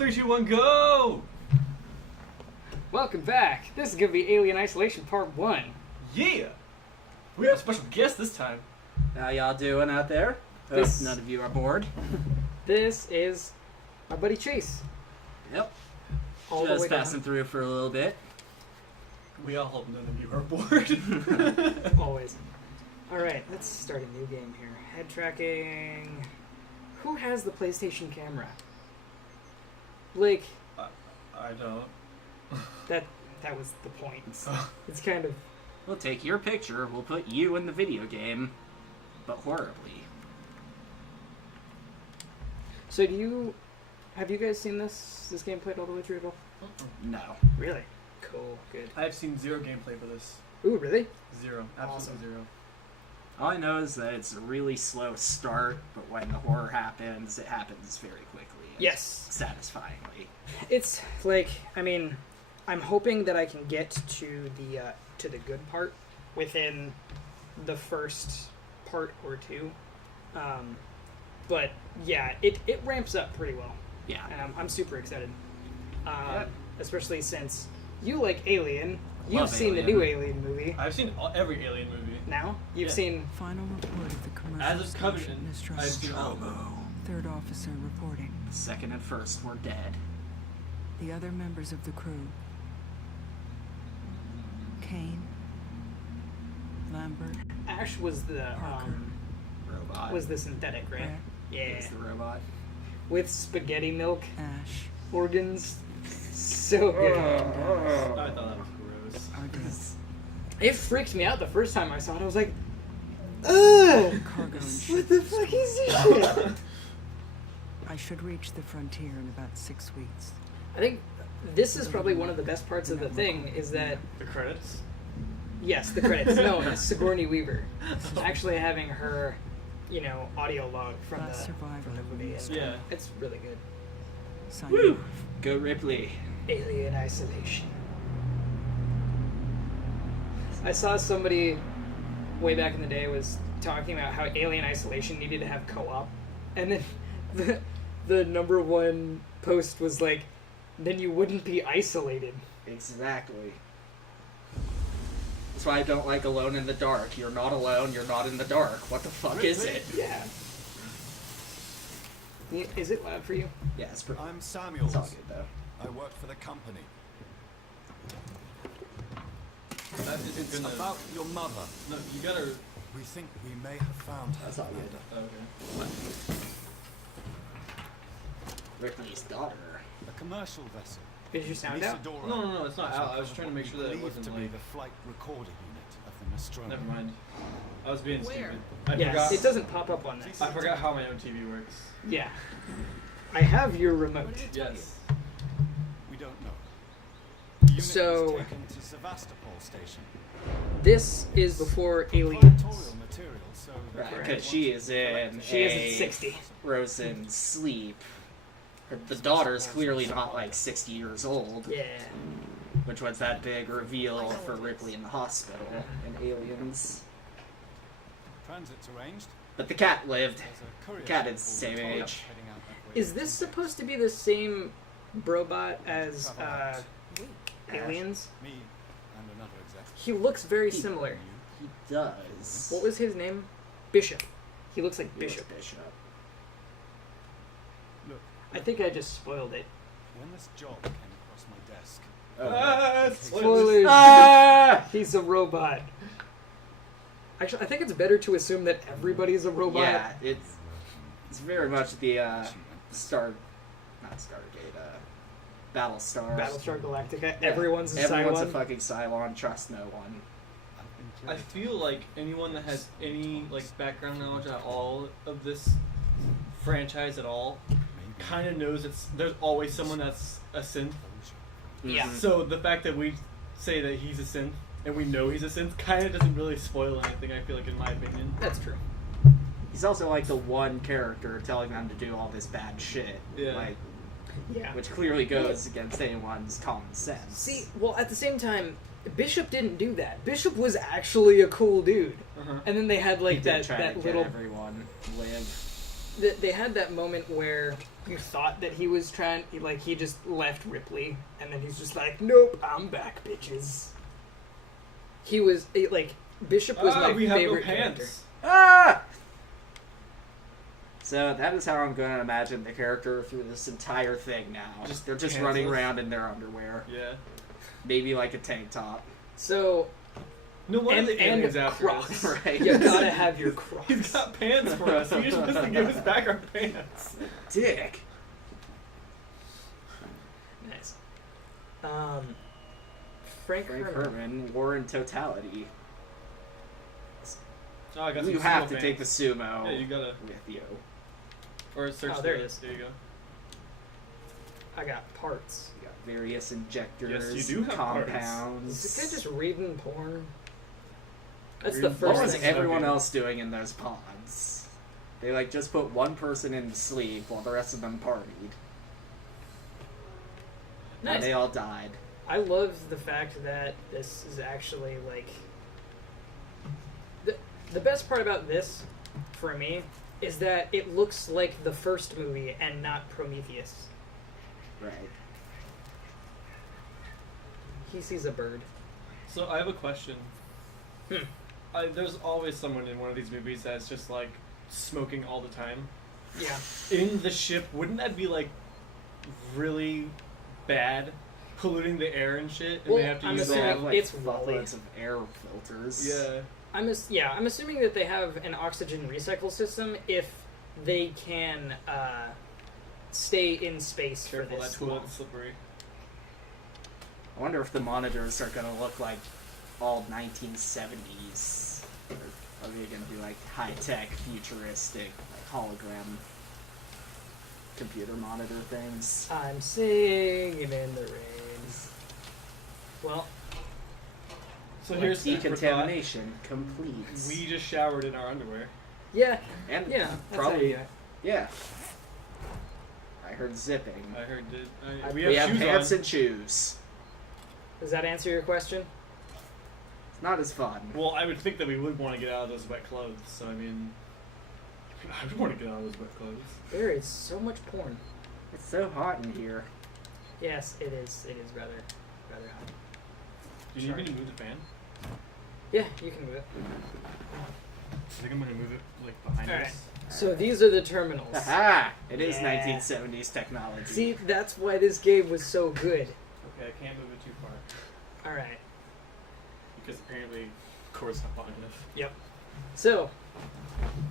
3, 2, 1, go! Welcome back. This is going to be Alien Isolation Part 1. Yeah! We have a special guest this time. How y'all doing out there? Hope none of you are bored. This is my buddy Chase. Yep. All Just the way passing through for a little bit. We all hope none of you are bored. down. Always. Alright, let's start a new game here. Head tracking. Who has the PlayStation camera? Like, I don't. that was the point. It's kind of... We'll take your picture, we'll put you in the video game, but horribly. So have you guys seen this game played all the way through at all? No. Really? Cool, good. I've seen zero gameplay for this. Ooh, really? Zero. Absolutely Awesome. zero. All I know is that it's a really slow start, but when the horror happens, it happens very quickly. And Yes. satisfyingly. It's like, I mean, I'm hoping that I can get to the good part within the first part or two. But yeah, it ramps up pretty well. Yeah. And I'm super excited. Especially since you like Alien. You've Love seen Alien. the new Alien movie. I've seen every Alien movie. Now? You've Yeah. seen... Final report of the commercial As of station Covenant, is I've seen all of them. Third officer reporting. The second and first were dead. The other members of the crew. Kane. Lambert. Ash was the Robot. was the synthetic, right? Brett. Yeah. Was the robot. With spaghetti milk Ash. organs. So good. I thought that was gross. Are dead. It freaked me out the first time I saw it. I was like, ugh! Cargo and What ship. the fuck is this shit? I should reach the frontier in about 6 weeks. I think this is probably one of the best parts of the thing, is that, The credits? yes, the credits. No, it's Sigourney Weaver. Actually having her, audio log from Last the survivor of movie. the And Yeah. it's really good. Sign Woo! off. Go Ripley. Alien Isolation. I saw somebody way back in the day was talking about how Alien Isolation needed to have co-op, and then the number one post was like, then you wouldn't be isolated. Exactly. That's why I don't like Alone in the Dark. You're not alone, you're not in the dark. What the fuck is it? Yeah. Is it loud for you? Yeah, it's pretty... I'm Samuels. It's all good, though. I work for the company. That isn't It's gonna... about your mother. No, you gotta... We think we may have found her. That's all good. Okay. Ripley's daughter. A commercial vessel. Is your sound out? Isadora, No, it's not out. I was trying to make sure that it believed wasn't to be like... the flight recorder unit of the Nostromo. Never mind. I was being Where? stupid. I Yes, forgot. it doesn't pop up on this. I forgot how my own TV works. Yeah. I have your remote. Yes. We don't know. The unit So- was taken to Sevastopol station. This is before Aliens. Laboratorial material, so that Right, Correct. because she is in She is at 60. Frozen sleep. The daughter's clearly not like 60 years old, Yeah. which was that big reveal for Ripley in the hospital in Aliens. Transit's arranged. But the cat lived. There's a courier Cat ship is the called same Victoria age. heading out that way. Is this supposed to be the same robot as Aliens? Me and another exec. He looks very similar. He does. What was his name? Bishop. He looks like He was Bishop. Bishop. Look, I think I just spoiled it. when this job came across my desk, Oh. Spoilers! Ah! He's a robot. Actually, I think it's better to assume that everybody's a robot. Yeah, it's very much the not Stargate, Battlestar. Battlestar Galactica. Yeah. Everyone's a Everyone's a Cylon. fucking Cylon. Trust no one. I've been I feel like anyone that has any background knowledge at all of this franchise at all kind of knows there's always someone that's a synth. Yeah. Mhm. So the fact that we say that he's a synth and we know he's a synth kind of doesn't really spoil anything, I feel like, in my opinion. That's true. He's also like the one character telling them to do all this bad shit. Yeah. Like, Yeah. which clearly goes against anyone's common sense. See, well, at the same time, Bishop didn't do that. Bishop was actually a cool dude. Uh-huh. And then they had He like did that try to that get little everyone live. they had that moment where you thought that he was trying, he just left Ripley, and then he's just like, nope, I'm back, bitches. He was, Bishop was my we have no favorite character. pants. Ah! So that is how I'm going to imagine the character through this entire thing now. They're just running pantsless. around in their underwear. Yeah. Maybe like a tank top. So, No wonder the aliens and after Crocs. us. Right. You gotta have your Crocs. He's got pants for us. He just wants to give us back our pants. Dick. Nice. Frank Herman. Herman, War in Totality. Oh, I got You some have sumo to pants. take the sumo Yeah, you gotta. with you. Or search Oh, there the- it is. There you go. I got parts. You got various injectors, Yes, you do have parts. compounds. Is this guy just reading porn? That's Reading the porn. first What was thing. everyone else doing in those pods? They just put one person in sleep while the rest of them partied. Nice. And they all died. I love the fact that this is actually the best part about this for me is that it looks like the first movie and not Prometheus. Right. He sees a bird. So I have a question. Hmm. There's always someone in one of these movies that's just smoking all the time. Yeah. In the ship, wouldn't that be really bad? Polluting the air and shit, and Well, they have to I'm use They assuming have it's Wally. fuckloads of air filters. Yeah. I'm assuming that they have an oxygen recycle system if they can stay in space Careful, for that this toilet's long. slippery. I wonder if the monitors are gonna look like all 1970s. Or are they gonna be high-tech, futuristic, hologram computer monitor things? I'm singing in the rain. Well, So here's the decontamination complete. We just showered in our underwear. yeah, and yeah, that's probably how you- yeah. I heard zipping. I heard it. We We have have shoes pants on. and shoes. Does that answer your question? It's not as fun. Well, I would think that we would want to get out of those wet clothes. So I mean, I would want to get out of those wet clothes. There is so much porn. It's so hot in here. Yes, it is. It is rather hot. Do you need me to move the fan? Yeah, you can move it. I think I'm gonna move it behind All right. us. So these are the terminals. Aha! It is Yeah. 1970s technology. See, that's why this game was so good. Okay, I can't move it too far All right. because apparently cord's not long enough. Yep. So,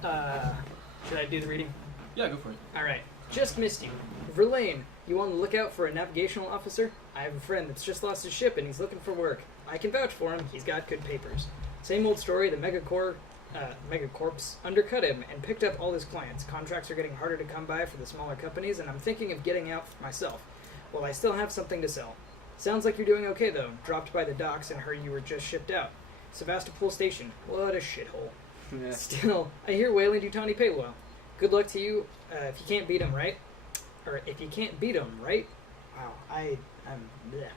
should I do the reading? Yeah, go for it. All right. Just missed you. Verlaine, you on the lookout for a navigational officer? I have a friend that's just lost his ship and he's looking for work. I can vouch for him. He's got good papers. Same old story. The Megacorps undercut him and picked up all his clients. Contracts are getting harder to come by for the smaller companies, and I'm thinking of getting out myself. Well, I still have something to sell. Sounds like you're doing okay, though. Dropped by the docks and heard you were just shipped out. Sevastopol Station. What a shithole. Yeah. Still, I hear Weyland-Yutani pay well. Good luck to you. If you can't beat him, right? Or if you can't beat him, right? Wow, I'm bleh.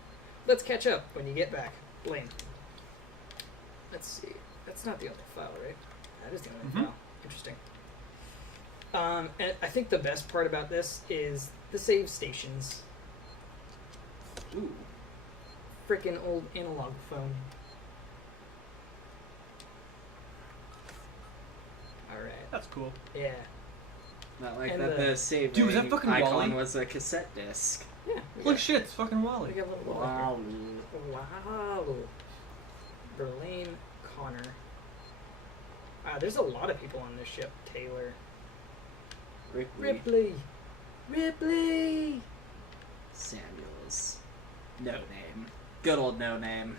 Let's catch up when you get back. Blaine. Let's see. That's not the only file, right? That is the only Mhm. file. Interesting. And I think the best part about this is the save stations. Ooh. Frickin' old analog phone. Alright. That's cool. Yeah. Not like And that the- the saving Dude, was that fucking icon Wally? was a cassette disc. Yeah. Holy shit, it's fucking We Wally. got a little Wow. Wow. Verlaine Connor. There's a lot of people on this ship. Taylor. Ripley. Ripley! Samuels. No name. Good old no name.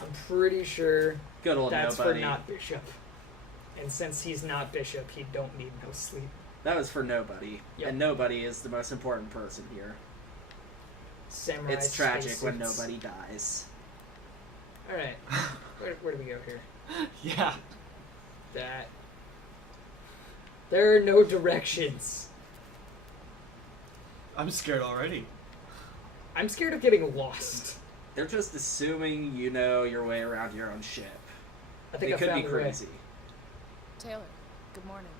I'm pretty sure Good old that's nobody. for not Bishop. And since he's not Bishop, he don't need no sleep. That was for nobody. Yep. And nobody is the most important person here. Samurai It's tragic when spacesuits. nobody dies. Alright. Where do we go here? Yeah. That. There are no directions. I'm scared already. I'm scared of getting lost. They're just assuming you know your way around your own ship. I think They I could found be the way. crazy. Taylor, good morning.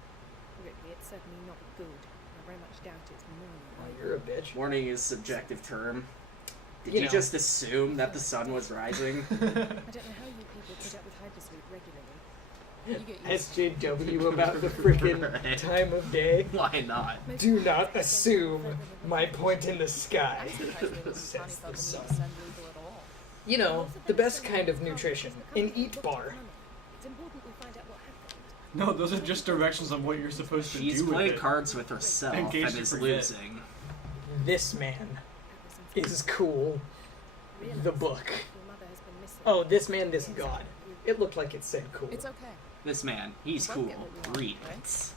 categorically, it's certainly not good. I very much doubt it's Oh, morning. you're a bitch. Morning is subjective term. Did You you know. just assume that the sun was rising? I don't know how you people put up with hypersleep regularly. You get used to it. SJW about the freaking Right. time of day. Why not? Most Do people not say assume further than my the point in the sky. I'm surprised there wasn't Says tiny the folk in sun. the sun legal at all. You know, the best kind of nutrition. An eat bar. It's important we find out what happened. No, those are just directions on what you're supposed to She's do with playing it. cards with herself In and case you is forget. losing. This man is cool. Realize The book. your mother has been missing. Oh, this man, this god. It looked like it said cool. It's okay. This man, he's We'll cool. get what we want, Read right? it.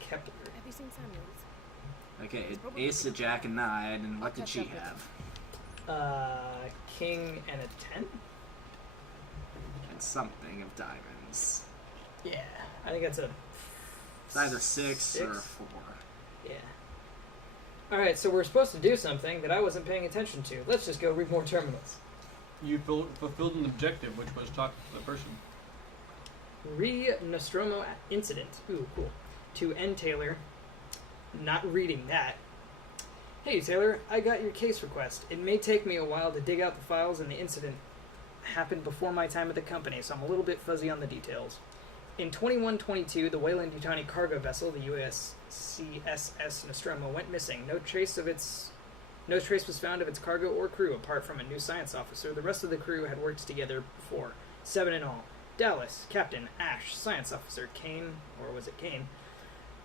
Kepler. Have you seen Samuels? Okay, ace, a jack, and nine, and what did she have? King and a 10? And something of diamonds. Yeah, I think that's a... It's either six or a four. Yeah. Alright, so we're supposed to do something that I wasn't paying attention to. Let's just go read more terminals. You fulfilled an objective, which was talk to the person. Nostromo incident. Ooh, cool. To N. Taylor. Not reading that. Hey, Taylor, I got your case request. It may take me a while to dig out the files, and the incident happened before my time at the company, so I'm a little bit fuzzy on the details. In 2122, the Weyland-Yutani cargo vessel, the USCSS Nostromo, went missing. No trace was found of its cargo or crew, apart from a new science officer. The rest of the crew had worked together before. 7 in all. Dallas, Captain, Ash, Science Officer, Kane, or was it Kane?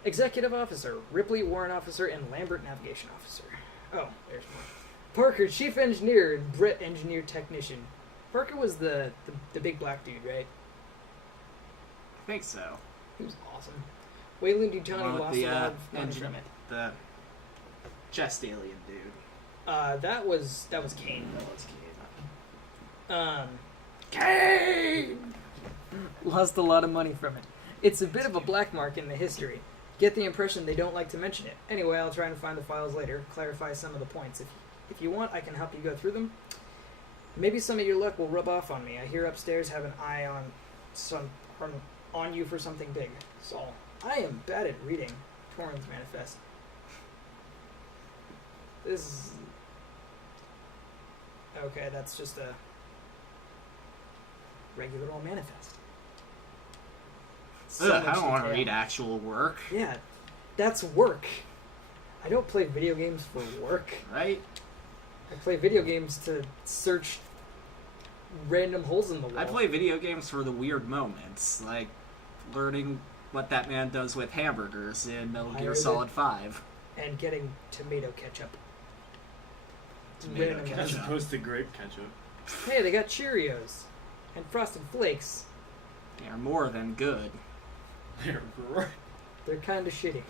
Executive Officer, Ripley, Warrant Officer, and Lambert, Navigation Officer. Oh, there's more. Parker, Chief Engineer, and Brett, Engineer Technician. Parker was the big black dude, right? I think so. He was awesome. Weyland Yutani Along with lost the, a lot of money engine- from it. The chest alien dude. That was Kane. That was Kane. Kane! Lost a lot of money from it. It's a bit of a black mark in the history. Get the impression they don't like to mention it. Anyway, I'll try and find the files later, clarify some of the points. If you want, I can help you go through them. Maybe some of your luck will rub off on me. I hear upstairs have an eye on you for something big. Saul. I am bad at reading Torrens Manifest. This is... Okay, that's just a regular old manifest. So Ugh, I much don't want to detail. read actual work, Yeah, that's work. I don't play video games for work. right? I play video games to search random holes in the wall. I play video games for the weird moments, like learning what that man does with hamburgers in Metal Gear Higher Solid 5. and getting tomato ketchup. Tomato Random As ketchup. opposed to grape ketchup. Hey, they got Cheerios and Frosted Flakes. They are more than good. They're great. They're kind of shitty.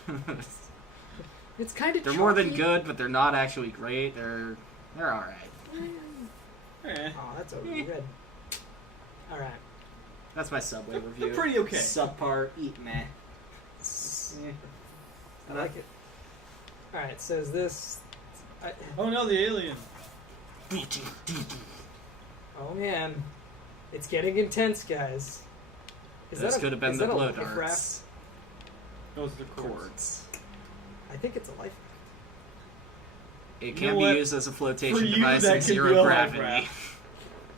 It's kind of They're more than good, but they're not actually great. They're alright. Eh. Oh, that's overly good. All right. That's my Subway review. They're pretty okay. Subpar, eat meh. I like it. All right. Says this. Oh no, the alien. Oh man, it's getting intense, guys. This could have been is the that a blow life raft? darts. Those are the cords. Cords. I think it's a life. It You can know be what? used as a For flotation you, device that in could be a zero life gravity. raft.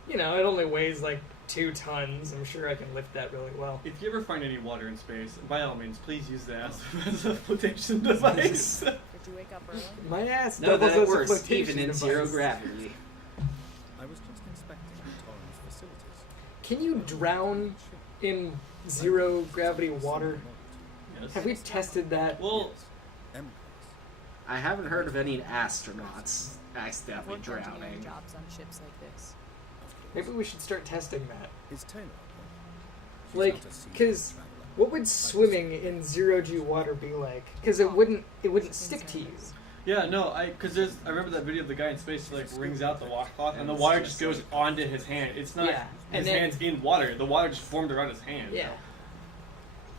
You know, it only weighs like 2 tons. I'm sure I can lift that really well. If you ever find any water in space, by all means, please use that as a flotation device. Did you wake up early? My ass No, doubles that as a works flotation even in device. zero gravity. I was just inspecting Torrens facilities. Can you drown in zero gravity water? Yes. Have we tested that? Well, Emperors. I haven't heard of any astronauts I've accidentally worked engineering drowning. jobs on ships like this. Maybe we should start testing that. Is Taylor? Like, because what would swimming in zero G water be like? Because it wouldn't stick to you. yeah, no, I remember that video of the guy in space like wrings out the washcloth and the water just goes onto his hand. It's not Yeah, and his then- hand's in water. The water just formed around his hand. Yeah.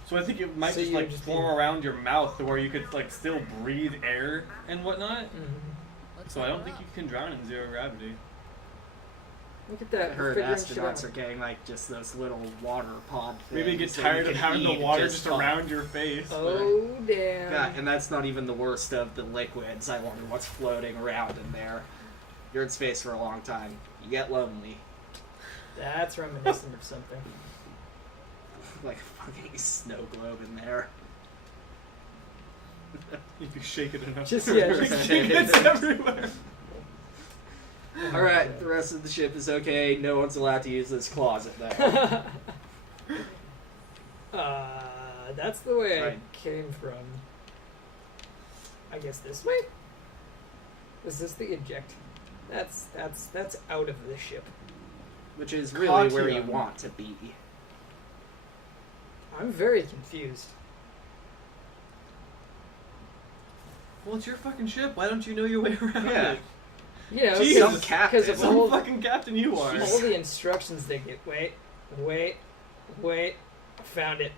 So I think it might So just you like just form be- around your mouth to where you could like still breathe air and whatnot. Mm-hmm. So I don't think you can drown in zero gravity. Look at I that. heard figuring shit astronauts out. are getting like just those little water pod things. Maybe you get that tired you of can having the eat water just on- around your face. Oh, damn. Yeah, and that's not even the worst of the liquids. I wonder what's floating around in there. You're in space for a long time. You get lonely. That's reminiscent of something. Like a fucking snow globe in there. If you shake it enough. Just, yeah, it just gets everywhere. Alright, the rest of the ship is okay. No one's allowed to use this closet now. That's the way Right. I came from. I guess this way? Is this the eject? That's out of the ship. Which is really where you Katian. want to be. I'm very confused. Well, it's your fucking ship. Why don't you know your way around Yeah. it? You know, Jesus. Some captain. because of Some all, fucking captain you are. all the instructions they get. Wait. I found it.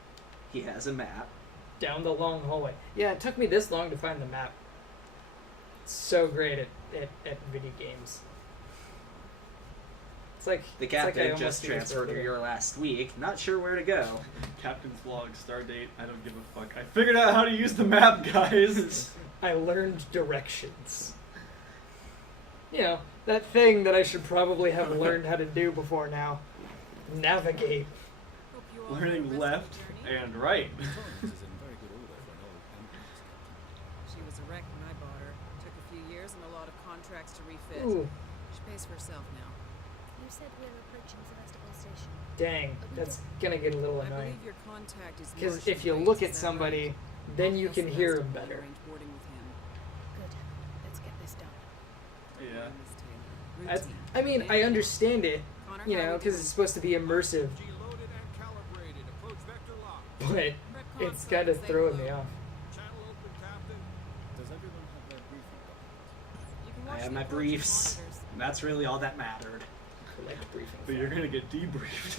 He has a map. Down the long hallway. Yeah, it took me this long to find the map. It's so great at video games. It's like The it's like I captain almost just do this transferred over. here last week. Not sure where to go. Captain's log, star date. I don't give a fuck. I figured out how to use the map, guys. I learned directions. You know, that thing that I should probably have learned how to do before now. Navigate. Hope you all Learning had a left restful journey. and right. She was a wreck when I bought her. Took a few years and a lot of contracts to refit. Ooh, She pays for herself now. You said we're approaching Sevastopol Station. dang, that's gonna get a little I annoying. believe your contact is Because Martian if you Waits, look is at that somebody, right? then I'll you tell can hear Sevastopol them better. and arrange boarding with him. Good. Let's get this done. Yeah. Miss Taylor. That's, Routine. I mean, I understand it, Connor, you how know, we because doing? it's supposed to be immersive, G-loaded and calibrated. Approach vector lock. but Prep it's console, kind of say throwing hello. me off. Channel open, Captain. Does everyone have their briefing document? You can I watch have the my approach briefs. monitors. And that's really all that mattered. Collect briefing. But you're gonna get debriefed.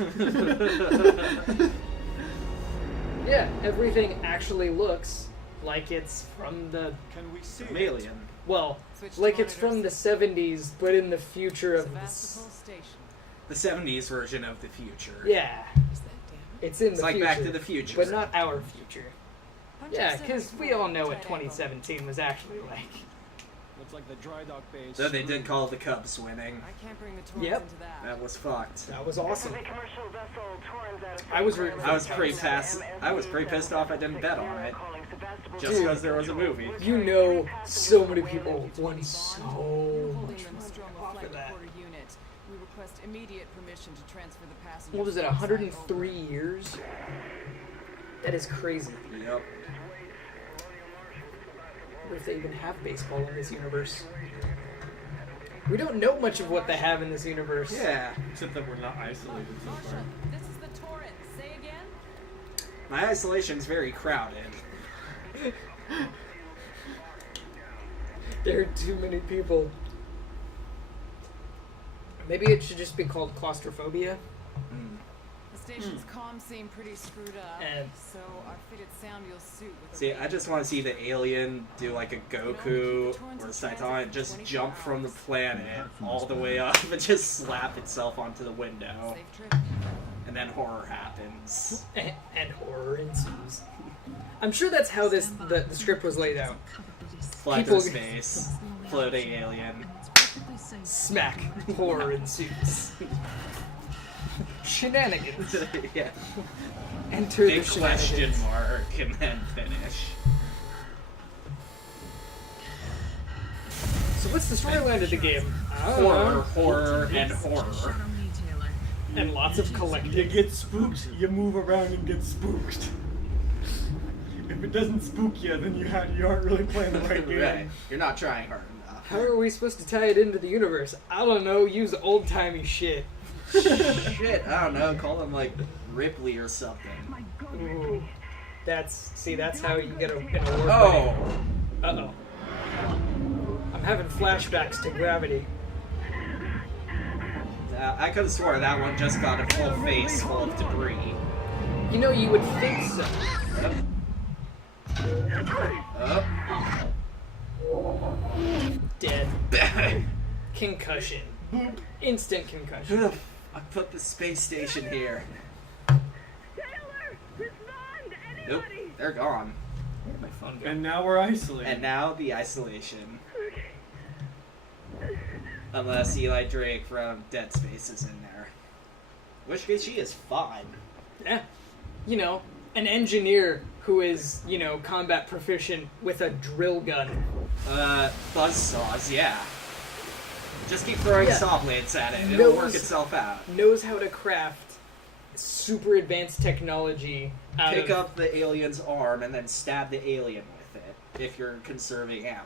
Yeah, everything actually looks like it's from the, Can we see From it? Alien. well, Switch to like it's from the monitors. 70s, but in the future of Sevastopol Station. The 70s version of the future. Yeah, Is that damn? it's in It's the like future. Back to the Future. But not our future. Yeah, because we all know what 2017 was actually like. Looks like the dry dock bay is Though they did screwed. call the Cubs winning. I can't bring the Torrens Yep. into that. That was fucked. That was awesome. I was rooting for I was the pretty Cubs. pissed off I didn't bet on it. Just Dude. because there was a movie. You know, so many people won You're so holding much them money strong off flight of that. recorder unit. We request immediate permission to transfer the passengers. What was it, outside 103 over. years? That is crazy. Yep. What if they even have baseball in this universe? We don't know much of what they have in this universe. Yeah. Except that we're not isolated so far. Marshall, this is the Torrens. Say again. My isolation's very crowded. There are too many people. Maybe it should just be called claustrophobia. Mm. The station's comms seem pretty screwed up. And- so our fitted sound you'll suit with See, I just want to see the alien do like a Goku or Saitan and just jump from the planet all the way up and just slap itself onto the window. Safe trip. And then horror happens. And horror ensues. I'm sure that's how the script was laid out. Fly People- through space, floating alien. Smack. Horror ensues. Shenanigans. Yeah. Enter Big the question shenanigans. mark and then finish. So what's the storyline of the game? I don't Horror, know. horror, and horror. And lots of You collecting. get spooked, you move around and get spooked. If it doesn't spook you, then you aren't really playing the right game. Right. You're not trying hard enough. How are we supposed to tie it into the universe? I don't know. Use old-timey shit. Shit, I don't know. Call him like Ripley or something. Ooh. That's how you get an award. Oh! Uh-oh. I'm having flashbacks to Gravity. I could have sworn that one just got a full face full of debris. You know, you would think so. Oh. Dead. Concussion. Boop. Instant Who concussion. the fuck put the space station here? Taylor, respond! Nope, Anybody! they're gone. Where'd my phone go? And now we're isolated. And now the isolation. Unless Eli Drake from Dead Space is in there. In which case she is fine. Yeah. You know, an engineer who is, you know, combat proficient with a drill gun. Buzzsaws, yeah. Just keep throwing Yeah. saw blades at it. It'll work Knows- itself out. Knows how to craft super advanced technology out Pick of... up the alien's arm and then stab the alien with it if you're conserving ammo.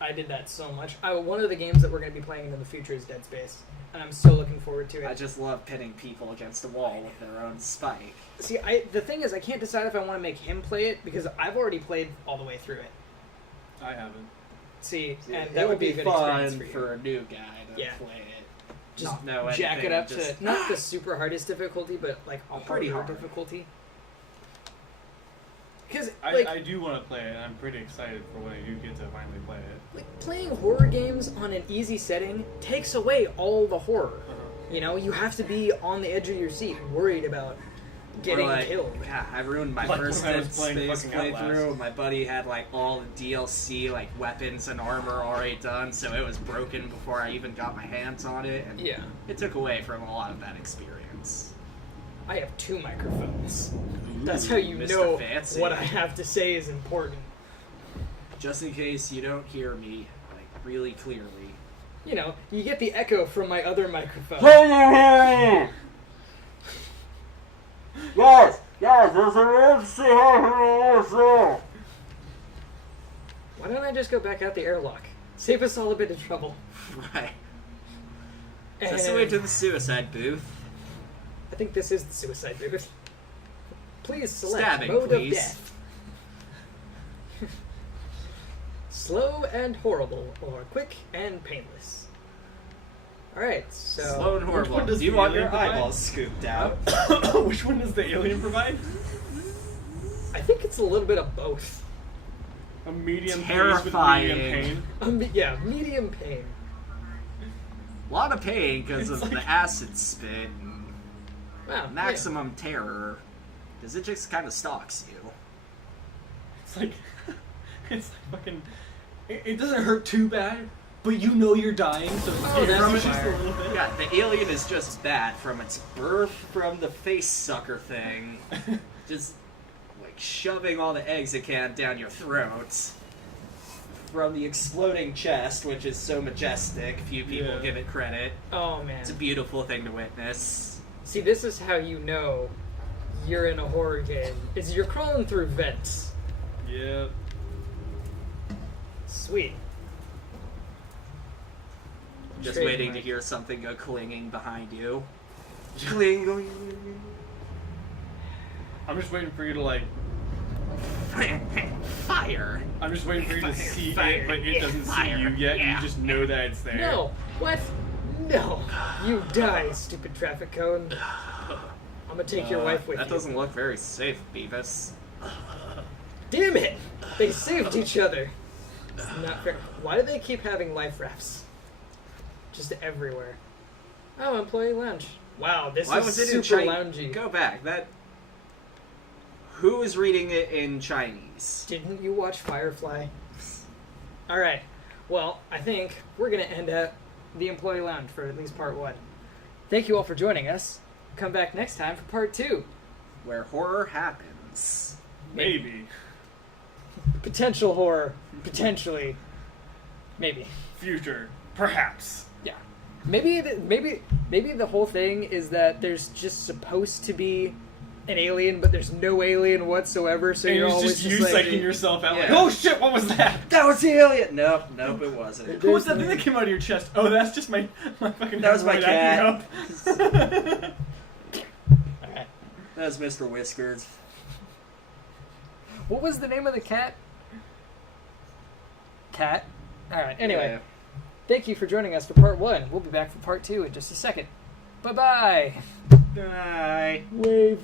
I did that so much. One of the games that we're going to be playing in the future is Dead Space, and I'm so looking forward to it. I just love pinning people against a wall with their own spike. See, the thing is, I can't decide if I want to make him play it, because I've already played all the way through it. I haven't. See, and It that would be a good fun experience for you. a new guy to Yeah. play it. Just Not know jack anything, it up just- to, not the super hardest difficulty, but like a Pretty harder hard. difficulty. Because, I do want to play it, and I'm pretty excited for when I do get to finally play it. like, playing horror games on an easy setting takes away all the horror. Uh-huh. You know, you have to be on the edge of your seat, worried about getting Or, like, killed. Yeah, I ruined my Like first when I Dead was playing Space fucking playthrough. Outlast. My buddy had like all the DLC, like weapons and armor already done, so it was broken before I even got my hands on it, and Yeah. it took away from a lot of that experience. I have 2 microphones. That's how you Mr. know Fancy. what I have to say is important. Just in case you don't hear me like really clearly. You know, you get the echo from my other microphone. Yes, there's an MC here. Why don't I just go back out the airlock? Save us all a bit of trouble. Right. And That's the way to the suicide booth. I think this is the suicide booth. Please select Stabbing, mode please. of death. Slow and horrible, or quick and painless. Alright, so... Slow and horrible. one does Do you the want your alien provide? eyeballs scooped out? Which one does the alien provide? I think it's a little bit of both. A medium Terrifying. pace with medium pain. Yeah, medium pain. A lot of pain because It's of like- the acid spit and Wow. maximum terror. Because it just kind of stalks you. It's like, it's like fucking. It doesn't hurt too bad, but you know you're dying, so it's Oh, that's from it just a fire. little bit. Yeah, the alien is just bad from its birth, from the face sucker thing. Just like shoving all the eggs it can down your throat. From the exploding chest, which is so majestic, few people Yeah. give it credit. Oh, man. It's a beautiful thing to witness. See, this is how you know you're in a horror game. Is you're crawling through vents. Yep. Sweet. Just Trademark. waiting to hear something go clinging behind you. Cling. I'm just waiting for you to like. Fire. I'm just waiting for you to see Fire. it, but it doesn't Fire. see you yet. Yeah. You just know that it's there. No! What? No! You die, stupid traffic cone. I'm gonna take your wife with That you. doesn't look very safe, Beavis. Damn it! They saved each other. It's not fair. Why do they keep having life rafts? Just everywhere. Oh, employee lounge. Wow, this Why is was it in super Chinese? loungy. Go back. That. Who is reading it in Chinese? Didn't you watch Firefly? Alright. Well, I think we're going to end at the employee lounge for at least part 1. Thank you all for joining us. Come back next time for part 2. Where horror happens. Maybe. Potential horror. Potentially. Maybe. Future. Perhaps. Yeah. Maybe the whole thing is that there's just supposed to be an alien, but there's no alien whatsoever, so And you're it's always just you like, psyching yourself out like, Yeah. oh shit, what was that? That was the alien! Nope, it wasn't. What was that thing that came out of your chest? Oh, that's just my fucking That was my hemorrhoid cat. acting up. Alright. That was Mr. Whiskers. What was the name of the cat? Cat? Alright, anyway. Yeah. Thank you for joining us for part 1. We'll be back for part 2 in just a second. Bye-bye! Bye. Wave.